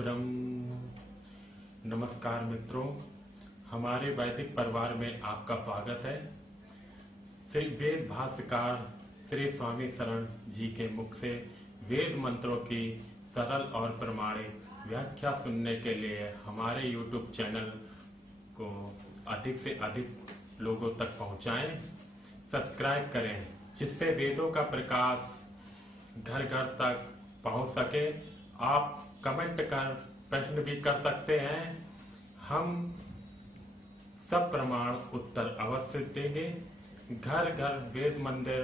ब्रह्म। नमस्कार मित्रों, हमारे वैदिक परिवार में आपका स्वागत है। श्री वेद भाष्यकार श्री स्वामी शरण जी के मुख से वेद मंत्रों की सरल और प्रमाणिक व्याख्या सुनने के लिए हमारे YouTube चैनल को अधिक से अधिक लोगों तक पहुंचाएं, सब्सक्राइब करें, जिससे वेदों का प्रकाश घर घर तक पहुंच सके। आप कमेंट कर प्रश्न भी कर सकते हैं, हम सब प्रमाण उत्तर अवश्य देंगे। घर घर वेद मंदिर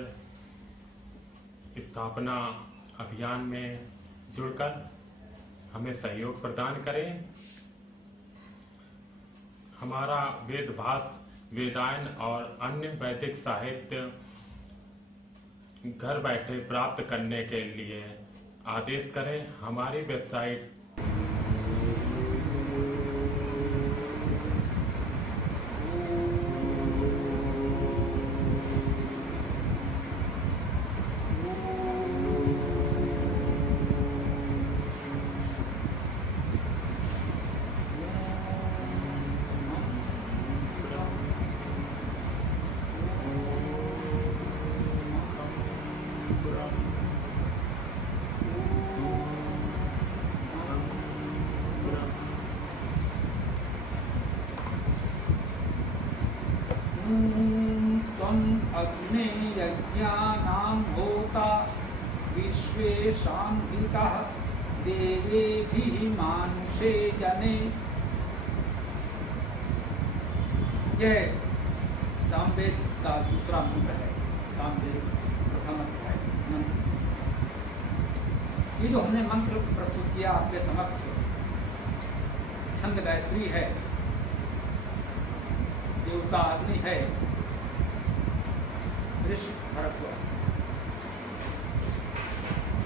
स्थापना अभियान में जुड़कर हमें सहयोग प्रदान करें। हमारा वेद भाष्य, वेदायन और अन्य वैदिक साहित्य घर बैठे प्राप्त करने के लिए आदेश करें। हमारी वेबसाइट त्वं अग्ने यज्ञानां होता विश्वेषां हितः देवेभिः मानुषे जने। यह सामवेद का दूसरा मंत्र है। सामवेद प्रथम अध्याय मंत्र। ये जो हमने मंत्र प्रस्तुत किया आपके समक्ष, छंद गायत्री है, देवता अग्नि है, ऋषि भरद्वाज।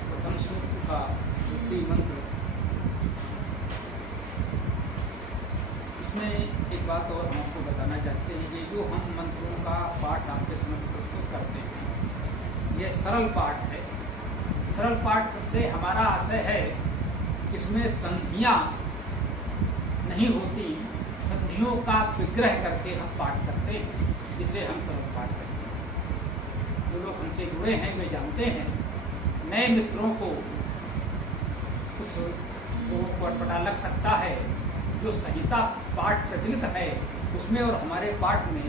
प्रथम सूक्त का द्वितीय मंत्र। इसमें एक बात और हम आपको बताना चाहते हैं, ये जो हम मंत्रों का पाठ आपके समक्ष प्रस्तुत करते हैं, ये सरल पाठ है। सरल पाठ से हमारा आशय है, इसमें संधियां नहीं होती, संधियों का विग्रह करके हम पाठ करते हैं, जिसे हम सरल पाठ करते हैं। जो लोग हमसे जुड़े हैं वे जानते हैं। नए मित्रों को कुछ पटपटा लग सकता है। जो संहिता पाठ प्रचलित है उसमें और हमारे पाठ में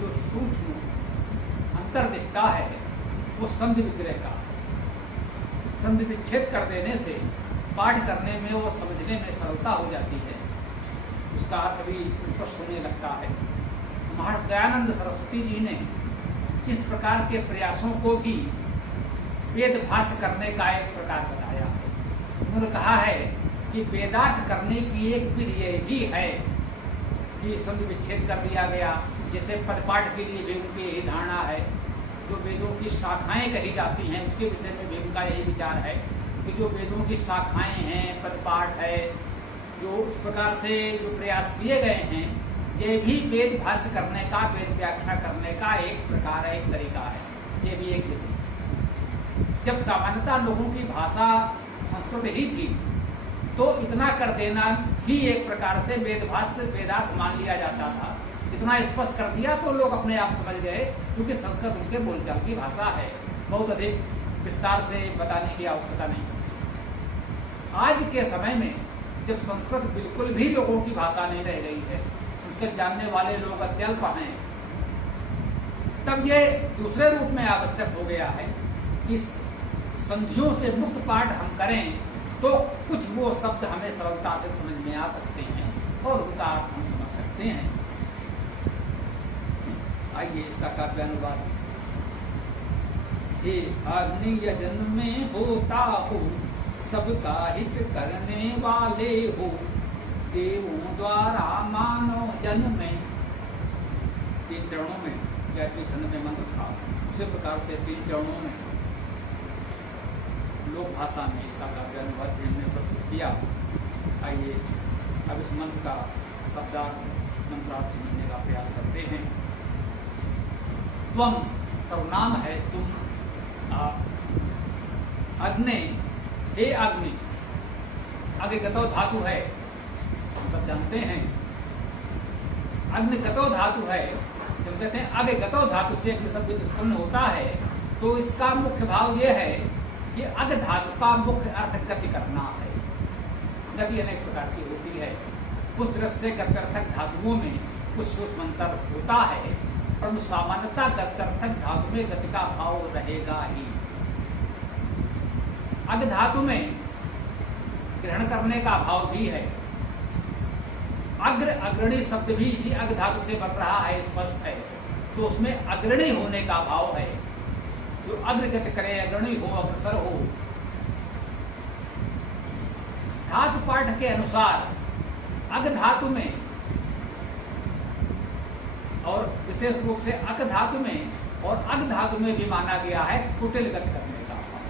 जो सूक्ष्म अंतर दिखता है, वो संधि विग्रह का। संधि विच्छेद कर देने से पाठ करने में और समझने में सरलता हो जाती है, उसका अर्थ भी स्पष्ट होने लगता है। महर्षि दयानंद सरस्वती जी ने इस प्रकार के प्रयासों को भी वेद भाष्य करने का एक प्रकार बताया। उन्होंने कहा है कि वेदार्थ करने की एक विधि यह भी है कि संधि विच्छेद कर दिया गया। जैसे पदपाठ के लिए वेद की यही धारणा है, जो वेदों की शाखाएं कही जाती हैं उसके विषय में वेद का यही विचार है कि जो वेदों की शाखाएं हैं, पदपाठ है, जो इस प्रकार से जो प्रयास किए गए हैं, ये भी वेद भाष्य करने का, वेद व्याख्या करने का एक प्रकार है, एक तरीका है। ये भी एक विधि। जब सामान्यतः लोगों की भाषा संस्कृत ही थी, तो इतना कर देना भी एक प्रकार से वेद भाष्य, वेदार्थ मान लिया जाता था। इतना स्पष्ट कर दिया तो लोग अपने आप समझ गए, क्योंकि संस्कृत उनके बोलचाल की भाषा है। बहुत अधिक विस्तार से बताने की आवश्यकता नहीं। आज के समय में जब संस्कृत बिल्कुल भी लोगों की भाषा नहीं रह गई है, संस्कृत जानने वाले लोग अत्यल्प हैं, तब यह दूसरे रूप में आवश्यक हो गया है कि संधियों से मुक्त पाठ हम करें तो कुछ वो शब्द हमें सरलता से समझ में आ सकते हैं और उनका अर्थ हम समझ सकते हैं। आइए इसका काव्यानुवाद। हे अग्नि यजन में होता हो, सबका हित करने वाले हो, देवों द्वारा मानव जन्म में। 3 चरणों में या 3 छंद में मंत्र था, उसी प्रकार से 3 चरणों में लोक भाषा में इसका काव्यानुवाद हमने प्रस्तुत किया। आइए अब इस मंत्र का शब्दार्थ, मंत्रार्थ समझने का प्रयास करते हैं। त्वम सर्वनाम है तुम, आप। अग्नि, हे अग्नि। अग्निगतो धातु है, हम सब जानते हैं। अग्निगतो धातु है, जब कहते हैं अग्निगतो धातु से अग्नि शब्द निष्पन्न होता है, तो इसका मुख्य भाव यह है कि अग्नि धातु का मुख्य अर्थ गति करना है। गति अनेक प्रकार की होती है, उस तरह से गत्यर्थक धातुओं में कुछ सूक्ष्म अंतर होता है, परंतु सामान्यतः गत्यर्थक धातु में गति का भाव रहेगा ही। अग्नि धातु में ग्रहण करने का भाव भी है। अग्र अग्रणी शब्द भी इसी अग्नि धातु से बन रहा है, स्पष्ट है, तो उसमें अग्रणी होने का भाव है। जो अग्रगति करे, अग्रणी हो, अग्रसर हो। धातु पाठ के अनुसार अग्नि धातु में और विशेष रूप से अक धातु में और अग्नि धातु में भी माना गया है कुटिल गति करने का भाव।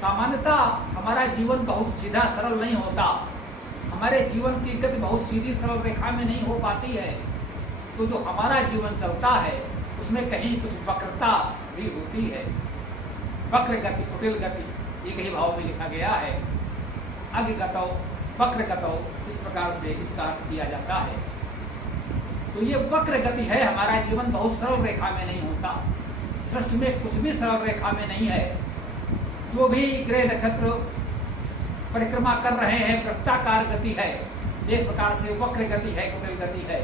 सामान्यतः हमारा जीवन बहुत सीधा सरल नहीं होता, हमारे जीवन की गति बहुत सीधी सरल रेखा में नहीं हो पाती है। तो जो हमारा जीवन चलता है उसमें कहीं कुछ वक्रता भी होती है। वक्र गति, कुटिल गति, एक ही भाव में लिखा गया है। अग्निगतो, वक्रगतो, इस प्रकार से इसका अर्थ किया जाता है। तो ये वक्र गति है, हमारा जीवन बहुत सरल रेखा में नहीं होता। सृष्टि में कुछ भी सरल रेखा में नहीं है। जो भी ग्रह नक्षत्र परिक्रमा कर रहे हैं, वृत्ताकार गति है, एक प्रकार से वक्र गति है, कुटिल गति है,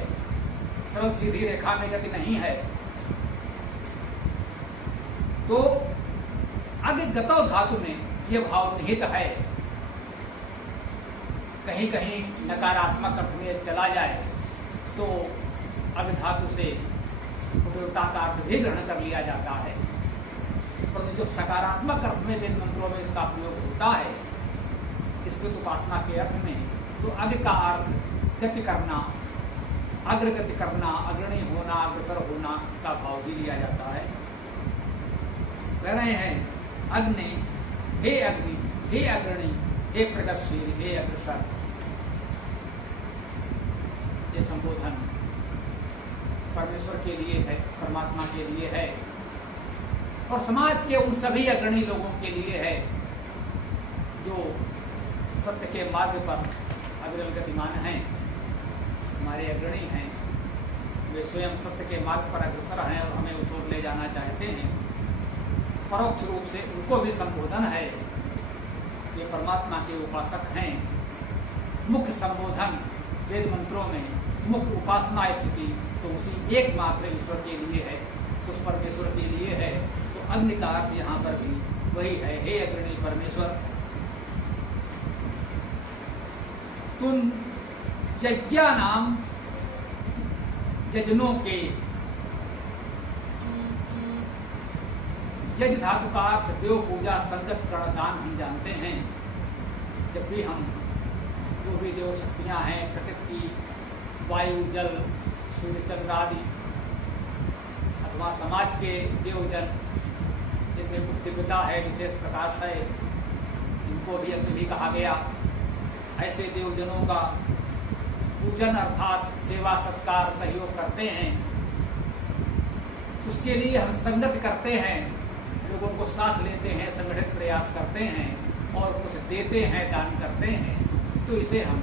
सरल सीधी रेखा में गति नहीं है। तो अग्निगतो धातु में यह भाव निहित है। कहीं कहीं नकारात्मक अर्थ में चला जाए तो अग्नि धातु से कुटिलता का अर्थ भी ग्रहण कर लिया जाता है, परंतु जब सकारात्मक अर्थ में वेद मंत्रों में इसका प्रयोग होता है, स्तुति उपासना के अर्थ में, तो अग्नि का अर्थ गति करना, अग्रगति करना, अग्रणी होना, अग्रसर होना का भाव भी लिया जाता है। कह रहे हैं अग्नि, हे अग्नि, हे अग्रणी, हे प्रगतिशील, हे अग्रसर। ये संबोधन परमेश्वर के लिए है, परमात्मा के लिए है और समाज के उन सभी अग्रणी लोगों के लिए है जो सत्य के मार्ग पर अविरल गतिमान हैं। हमारे अग्रणी हैं, वे स्वयं सत्य के मार्ग पर अग्रसर हैं और हमें उस ओर ले जाना चाहते हैं। परोक्ष रूप से उनको भी संबोधन है, ये परमात्मा के उपासक हैं। मुख्य संबोधन वेद मंत्रों में मुख्य उपासना स्तुति तो उसी एकमात्र ईश्वर के लिए है, उस परमेश्वर के लिए है। तो अग्नि का अर्थ यहाँ पर भी वही है, हे अग्रणी परमेश्वर। तुम यज्ञानाम, यजनों के, यज धातु का अर्थ देव पूजा, संगत, प्रणदान हम जानते हैं। जब भी हम जो भी देव शक्तियाँ हैं, प्रकृति, वायु, जल, सूर्य, चंद्र आदि, अथवा समाज के देवजन जिनमें कुछ दिव्यता है, विशेष प्रकाश है, इनको भी अग्नि भी कहा गया। ऐसे देवजनों का पूजन अर्थात सेवा, सत्कार, सहयोग करते हैं। उसके लिए हम संगत करते हैं, लोगों को साथ लेते हैं, संगठित प्रयास करते हैं और कुछ देते हैं, दान करते हैं। तो इसे हम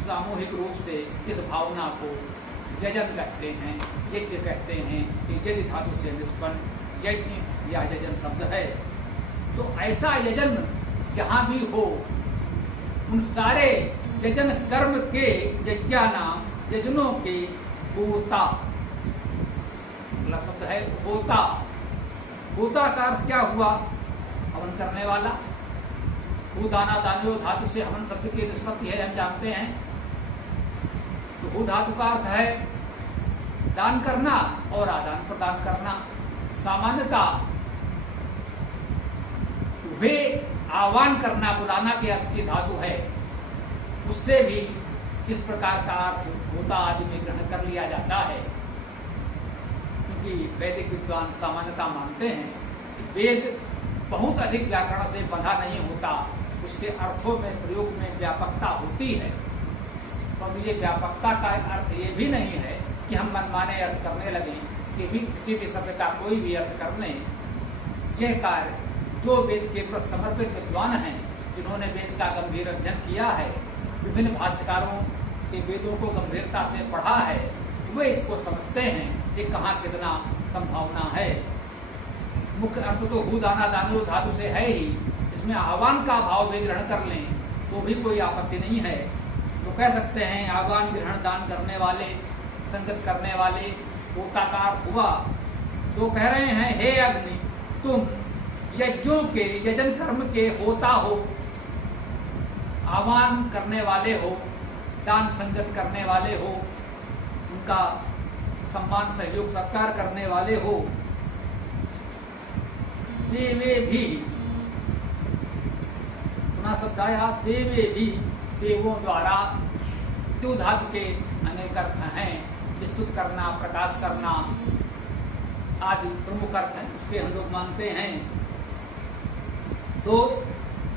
सामूहिक रूप से इस भावना को यजन कहते हैं, यज्ञ कहते हैं। यज्ञ धातु से निष्पन्न यज्ञ या यजन शब्द है। तो ऐसा यजन जहाँ भी हो, उन सारे यजन कर्म के, यज्ञानाम, यजनों के होता, अगला शब्द है होता। होता का अर्थ क्या हुआ? हवन करने वाला। दाना दानियो धातु से हवन शब्द की निष्पत्ति है, हम जानते हैं। तो हु धातु का अर्थ है दान करना और आदान प्रदान करना। सामान्यतः वे आह्वान करना, बुलाना के अर्थ की धातु है, उससे भी इस प्रकार का अर्थ होता आदि में ग्रहण कर लिया जाता है। क्योंकि वैदिक विद्वान सामान्यतः मानते हैं कि वेद बहुत अधिक व्याकरण से बंधा नहीं होता, उसके अर्थों में, प्रयोग में व्यापकता होती है। परंतु ये व्यापकता का अर्थ ये भी नहीं है कि हम मनमाने अर्थ करने लगें, कि भी किसी भी शब्द का कोई भी अर्थ करने, यह कार्य जो वेद के प्रति समर्पित विद्वान हैं, जिन्होंने वेद का गंभीर अध्ययन किया है, विभिन्न भाष्यकारों के वेदों को गंभीरता से पढ़ा है, वे इसको समझते हैं कि कहाँ कितना संभावना है। मुख्य अर्थ तो हु दाना दानो धातु से है ही, इसमें आह्वान का भाव भी ग्रहण कर लें तो भी कोई आपत्ति नहीं है। तो कह सकते हैं आह्वान ग्रहण दान करने वाले, संगत करने वाले, होताकार हुआ। तो कह रहे हैं हे अग्नि, तुम यज्ञों के, यजन कर्म के होता हो, आह्वान करने वाले हो, दान संगत करने वाले हो, उनका सम्मान सहयोग सत्कार करने वाले हो। देवे भी, पुनः शब्द आया देवे भी, देवों द्वारा, द्यू धातु के अनेक अर्थ हैं, स्तुत करना, प्रकाश करना आदि प्रमुख अर्थ हैं, उसके हम लोग मानते हैं। तो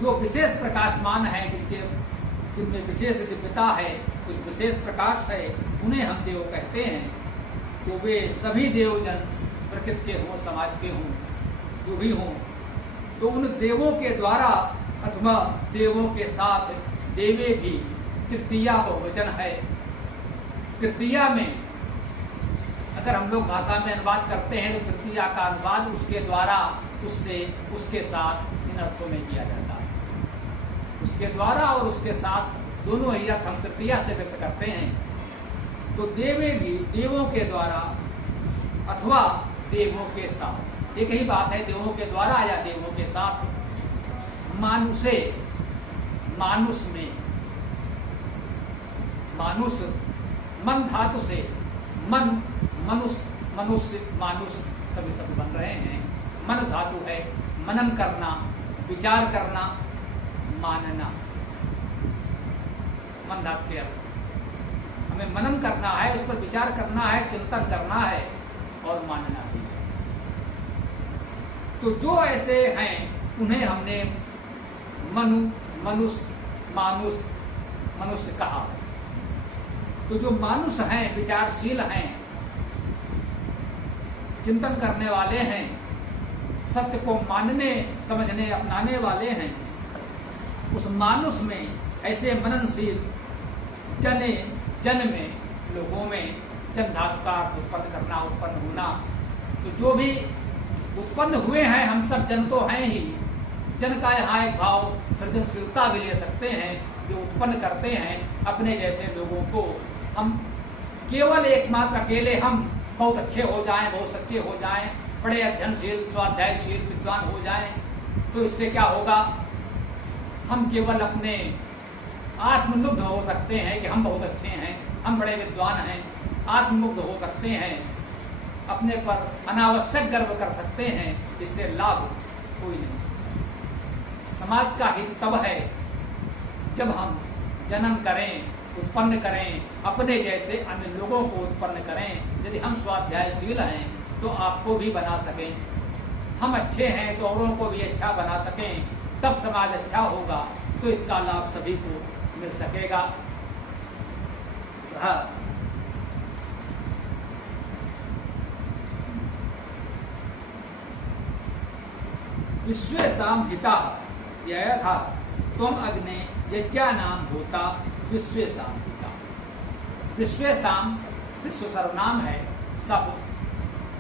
जो विशेष प्रकाशमान है, जिनमें विशेष दिव्यता है, कुछ विशेष प्रकाश है, उन्हें हम देव कहते हैं। तो वे सभी देवजन प्रकृति के हों, समाज के हों, जो भी हों, तो उन देवों के द्वारा अथवा देवों के साथ देवे भी तृतीया बहुवचन है। तृतीया में अगर हम लोग भाषा में अनुवाद करते हैं तो तृतीया का अनुवाद उसके द्वारा, उससे, उसके साथ इन अर्थों में किया जाता है। उसके द्वारा और उसके साथ दोनों ही अर्थ हम तृतीया से व्यक्त करते हैं। तो देवे भी, देवों के द्वारा अथवा देवों के साथ, एक ही बात है, देवों के द्वारा या देवों के साथ। मानुषे, मानुष में, मानुष मन धातु से, मन, मनुष्य, मनुष्य, मानुष सभी शब्द बन रहे हैं। मन धातु है मनन करना, विचार करना, मानना। मन धातु के अर्थ हमें मनन करना है, उस पर विचार करना है, चिंतन करना है और मानना भी है। तो जो ऐसे हैं उन्हें हमने मनु, मनुष्य, मानुष, मनुष्य कहा। तो जो मानुष हैं, विचारशील हैं, चिंतन करने वाले हैं, सत्य को मानने, समझने, अपनाने वाले हैं, उस मानुष में ऐसे मननशील जने, जन में, लोगों में, जन धातु का अर्थ उत्पन्न करना, उत्पन्न होना। तो जो भी उत्पन्न हुए हैं, हम सब जन तो हैं ही। जन का यहाँ एक भाव सृजनशीलता भी ले सकते हैं, जो उत्पन्न करते हैं अपने जैसे लोगों को। हम केवल एकमात्र अकेले हम बहुत अच्छे हो जाएं, बहुत सच्चे हो जाएं, बड़े अध्ययनशील, स्वाध्यायशील, विद्वान हो जाएं, तो इससे क्या होगा? हम केवल अपने आत्ममुग्ध हो सकते हैं कि हम बहुत अच्छे हैं, हम बड़े विद्वान हैं, आत्ममुग्ध हो सकते हैं, अपने पर अनावश्यक गर्व कर सकते हैं, इससे लाभ कोई नहीं। समाज का हित तब है जब हम जन्म करें, उत्पन्न करें, अपने जैसे अन्य लोगों को उत्पन्न करें। यदि हम स्वाध्यायशील हैं तो आपको भी बना सकें, हम अच्छे हैं तो औरों को भी अच्छा बना सकें, तब समाज अच्छा होगा, तो इसका लाभ सभी को मिल सकेगा। हाँ। विश्वेषाम हिता, यह था त्वम अग्ने यज्ञानाम होता विश्वेषाम हिता। विश्वेषाम, विश्व सर्वनाम है, सब।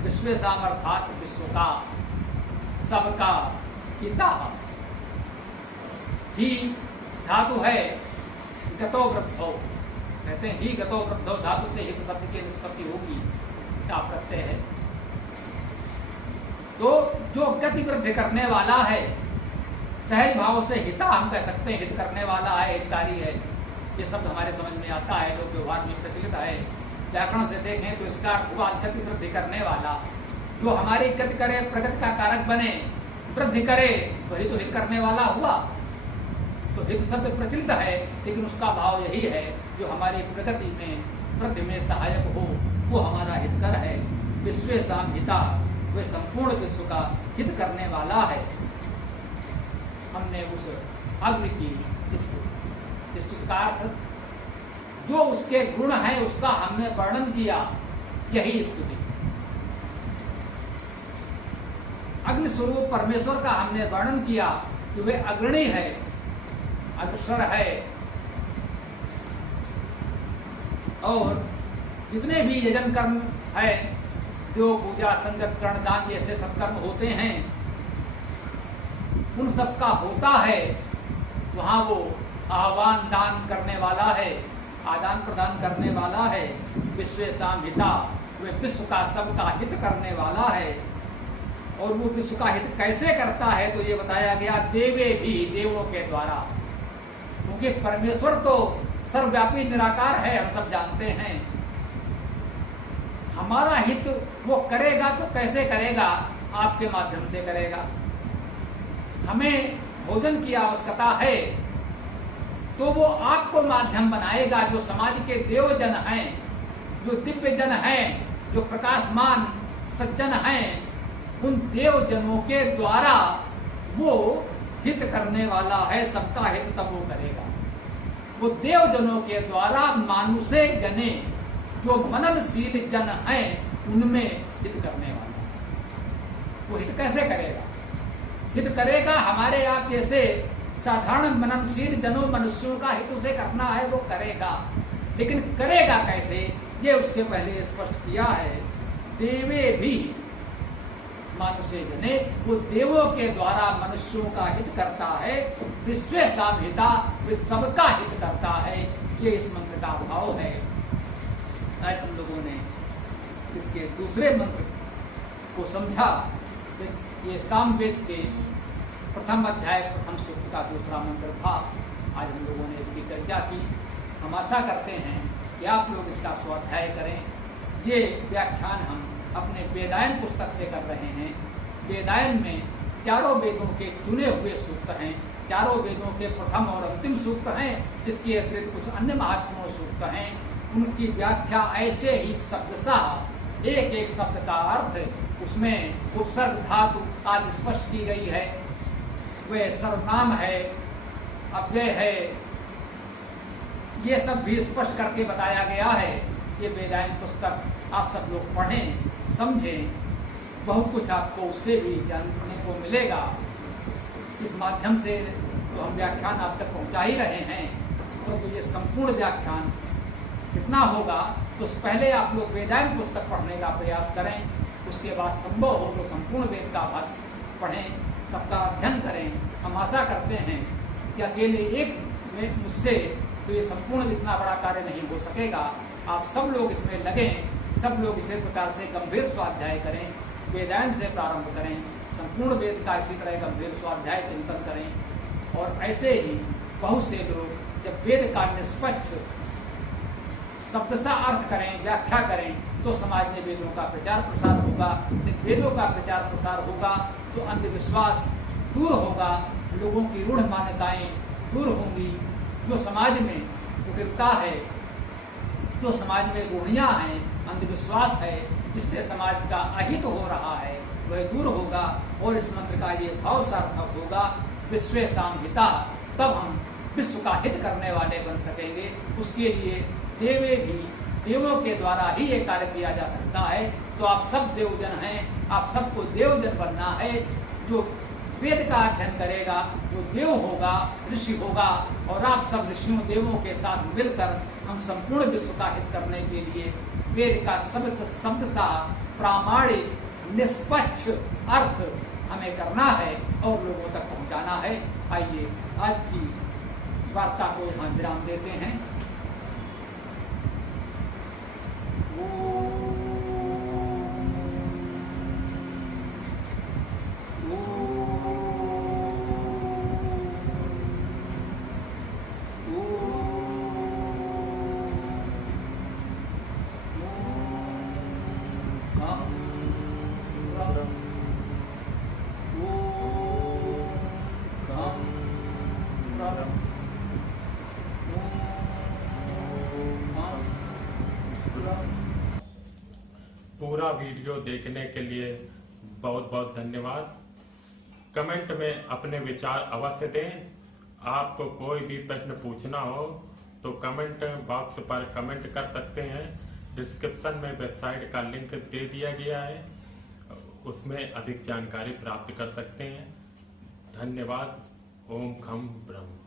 विश्वेषाम अर्थात विश्व का, सबका हिता। ही धातु है गतो वृद्धो, कहते हैं ही गतो वृद्धो, धातु से हित शब्द की निष्पत्ति होगी, क्या प्रत्यय है। तो जो गति वृद्धि करने वाला है, सहज भाव से हिता हम कह सकते हैं, हित करने वाला है, हितकारी है, ये शब्द हमारे समझ में आता है, लोक व्यवहार में प्रचलित है। व्याकरण से देखें तो इसका अर्थ हुआ गति वृद्धि करने वाला, जो हमारी गति करे, प्रगति का कारक बने, वृद्धि करे, वही तो हित करने वाला हुआ। तो हित शब्द प्रचलित है, लेकिन उसका भाव यही है जो हमारी प्रगति में, वृद्धि में सहायक हो, वो हमारा हितकर है। विश्वेषाम हिता, वे संपूर्ण विश्व का हित करने वाला है। हमने उस अग्नि की स्तुति का अर्थ, जो उसके गुण हैं उसका हमने वर्णन किया, यही स्तुति। अग्नि स्वरूप परमेश्वर का हमने वर्णन किया कि वे अग्रणी है, अग्रसर है, और जितने भी यजन कर्म है, जो पूजा, संगत, कर्ण, दान जैसे सत्कर्म होते हैं, उन सब का होता है वहां वो आह्वान दान करने वाला है, आदान प्रदान करने वाला है, विश्वेशाम हिता, वे विश्व का सबका हित करने वाला है। और वो विश्व का हित कैसे करता है तो ये बताया गया, देवे भी, देवों के द्वारा, क्योंकि परमेश्वर तो सर्वव्यापी निराकार है, हम सब जानते हैं। हमारा हित वो करेगा तो कैसे करेगा? आपके माध्यम से करेगा। हमें भोजन की आवश्यकता है तो वो आपको माध्यम बनाएगा। जो समाज के देवजन हैं, जो दिव्य जन हैं, जो प्रकाशमान सज्जन हैं, उन देवजनों के द्वारा वो हित करने वाला है। सबका हित तब वो करेगा। वो देवजनों के द्वारा मानुषे जने, जो मननशील जन हैं, उनमें हित करने वाला। वो हित कैसे करेगा? हित करेगा हमारे आप जैसे साधारण मननशील जनों, मनुष्यों का हित उसे करना है, वो करेगा। लेकिन करेगा कैसे, ये उसके पहले स्पष्ट किया है। देवे भी मानुषे जने, वो देवों के द्वारा मनुष्यों का हित करता है। विश्वेशाम हिता, वे सबका हित करता है। ये इस मंत्र का भाव है। आज हम लोगों ने इसके दूसरे मंत्र को समझा। ये सामवेद के प्रथम अध्याय प्रथम सूक्त का दूसरा मंत्र था। आज हम लोगों ने इसकी चर्चा की। हम आशा करते हैं कि आप लोग इसका स्वाध्याय करें। ये व्याख्यान हम अपने वेदायन पुस्तक से कर रहे हैं। वेदायन में चारों वेदों के चुने हुए सूक्त हैं। चारों वेदों के प्रथम और अंतिम सूक्त हैं। इसके अतिरिक्त कुछ अन्य महत्वपूर्ण सूक्त हैं। उनकी व्याख्या ऐसे ही शब्दशः एक एक शब्द का अर्थ, उसमें उपसर्ग धातु आदि स्पष्ट की गई है। वह सर्वनाम है, अव्यय है, ये सब भी स्पष्ट करके बताया गया है। ये वेदायन पुस्तक आप सब लोग पढ़ें, समझें। बहुत कुछ आपको उससे भी जानने को मिलेगा। इस माध्यम से तो हम व्याख्यान आप तक पहुंचा ही रहे हैं, तो ये संपूर्ण व्याख्यान कितना होगा तो पहले आप लोग वेदायन पुस्तक पढ़ने का प्रयास करें। उसके बाद संभव हो तो संपूर्ण वेद का भाष्य पढ़ें, सबका अध्ययन करें। हम आशा करते हैं कि अकेले एक में मुझसे तो ये संपूर्ण इतना बड़ा कार्य नहीं हो सकेगा। आप सब लोग इसमें लगें, सब लोग इसी प्रकार से गंभीर स्वाध्याय करें, वेदायन से प्रारंभ करें, संपूर्ण वेद का इसी तरह गंभीर स्वाध्याय चिंतन करें। और ऐसे ही बहुत से लोग जब वेद का निष्पक्ष शब्दशः अर्थ करें, व्याख्या करें, तो समाज में वेदों का प्रचार प्रसार होगा। वेदों का प्रचार प्रसार होगा तो अंधविश्वास दूर होगा, लोगों की रूढ़ मान्यताएं दूर होंगी। जो समाज में कुटिलता है, जो समाज में रूढ़ियां हैं, अंधविश्वास है, जिससे समाज का अहित हो रहा है, वह दूर होगा। और इस मंत्र का ये भाव सार्थक होगा, विश्वेशाम हिता। तब हम विश्व का हित करने वाले बन सकेंगे। उसके लिए देवे भी, देवों के द्वारा ही ये कार्य किया जा सकता है। तो आप सब देवजन हैं, आप सबको देवजन बनना है। जो वेद का अध्ययन करेगा वो देव होगा, ऋषि होगा। और आप सब ऋषियों देवों के साथ मिलकर हम संपूर्ण विश्व का हित करने के लिए वेद का शब्द सा प्रामाणिक निष्पक्ष अर्थ हमें करना है और लोगों तक पहुंचाना है। आइए आज की वार्ता को यहाँ विराम देते हैं। पूरा वीडियो देखने के लिए बहुत बहुत धन्यवाद। कमेंट में अपने विचार अवश्य दें। आपको कोई भी प्रश्न पूछना हो तो कमेंट बॉक्स पर कमेंट कर सकते हैं। डिस्क्रिप्शन में वेबसाइट का लिंक दे दिया गया है, उसमें अधिक जानकारी प्राप्त कर सकते हैं। धन्यवाद। ओम खम ब्रह्म।